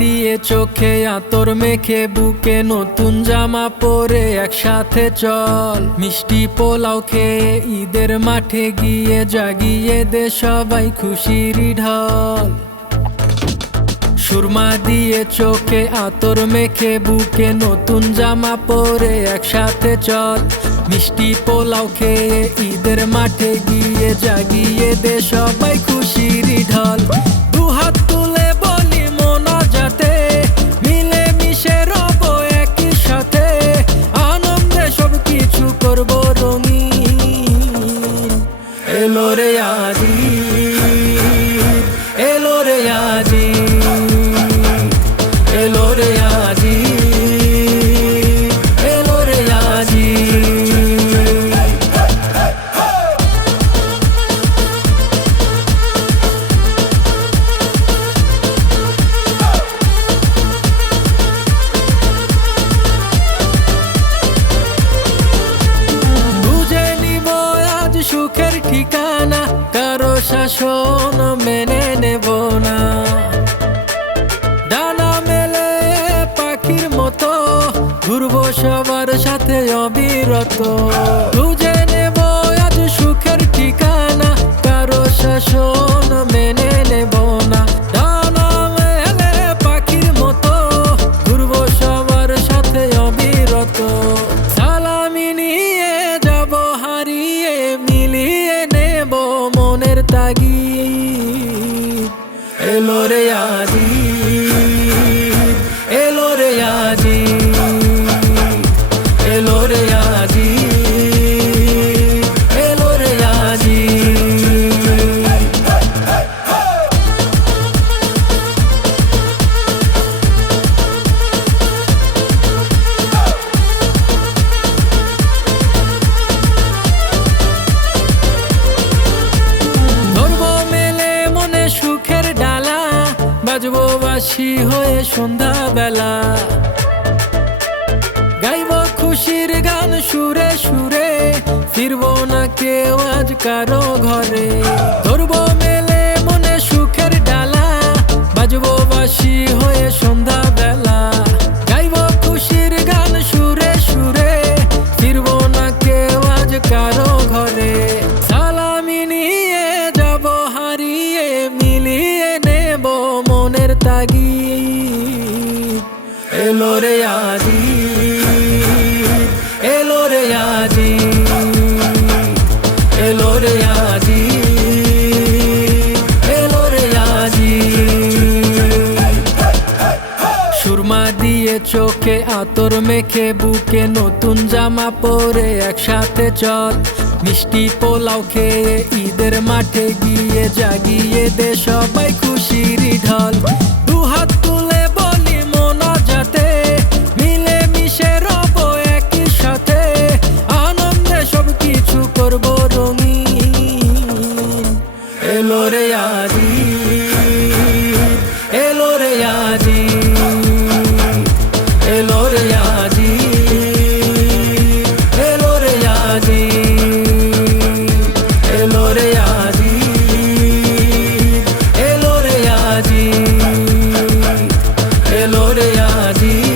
দিয়ে চোখে আতর মেখে বুকে নতুন জামা পরে একসাথে চল। মিষ্টি পোলাও খেয়ে ঈদের মাঠে গিয়ে জাগিয়ে দে সবাই খুশির ঢল। সুরমা দিয়ে চোখে আতর মেখে বুকে নতুন জামা পরে একসাথে চল। মিষ্টি পোলাও খেয়ে ঈদের মাঠে গিয়ে জাগিয়ে দে সবাই খুশির ঢল। দুহাত তুলে বলি মোনাজাতে, মিলে মিশে রব একই সাথে, আনন্দে সব কিছু করব রঙিন। এলো রে আজ ঈদ, এলো রে আজ ঈদ, এলো রে আজ ঈদ, এলো রে আজ ঈদ। সুখের ঠিকানা কারো শাসন মেনে নেব না। ডানা মেলে পাখির মতো ঘুরবো সবার সাথে অবিরত। খুঁজে নেব আজ সুখের ঠিকানা কারো শাসন মেনে নেব না। ডানা মেলে পাখির মতো ঘুরবো সবার সাথে অবিরত। সালামি নিয়ে যাব হারিয়ে মিলিয়ে নেব মনের তাগিদ। এলো রে আজ ঈদ, এলো রে আজ ঈদ, এলো রে আজ ঈদ, এলো রে আজ ঈদ। সুখের ডালা বাজবো বাঁশি হয়ে সন্ধ্যাবেলা, গাইব খুশির গান সুরে সুরে, ফিরবো না কেউ আজ কারো ঘরে। ধরবো মেলে মনে সুখের ডালা বাজবো বাঁশি হয়ে সন্ধ্যাবেলা, গাইব খুশির গান সুরে সুরে, ফিরবো না কেউ আজ কারো ঘরে। সালামি নিয়ে যাব হারিয়ে মিলিয়ে নেব মনের তাগিদ। এলো রে আজ ঈদ, এলো রে আজ ঈদ, এলো রে আজ ঈদ, এলো রে আজ ঈদ। সুরমা দিয়ে চোখে আতর মেখে বুকে নতুন জামা পরে একসাথে চল। মিষ্টি পোলাও খেয়ে ঈদের মাঠে গিয়ে জাগিয়ে দে সবাই খুশির ঢল। দুহাত তুলে বলি মোনাজাতে, মিলে মিশে রব একই সাথে, আনন্দে সব কিছু করব রঙিন। এলো রে আজ ঈদ, এলো রে আজ ঈদ, এলো রে আজ ঈদ, এলো রে আজ ঈদ, এলো রে আজ ঈদ, এলো রে আজ ঈদ, এলো রে আজ ঈদ।